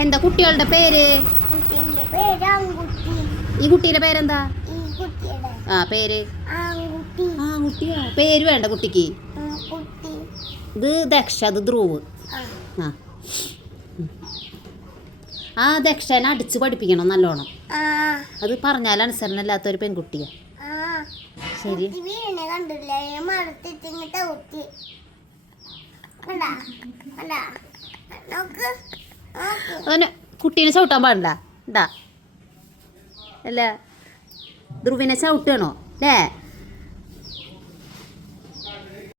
എന്താ കുട്ടികളുടെ പേര്? ഈ കുട്ടിയുടെ പേരെന്താ? ആ പേര് ആൺകുട്ടിയാ. പേര് വേണ്ട കുട്ടിക്ക്. ഇത് ദക്ഷ, അത് ധ്രുവ്. ആ ദക്ഷനെ അടിച്ച് പഠിപ്പിക്കണം നല്ലോണം. അത് പറഞ്ഞാൽ അനുസരണമില്ലാത്തൊരു പെൺകുട്ടിയാ. ശരി. അതന്നെ കുട്ടീനെ ചവിട്ടാൻ പാടില്ല. ഉണ്ടാ അല്ല ധ്രുവിനെ ചവിട്ടണോ അല്ലേ?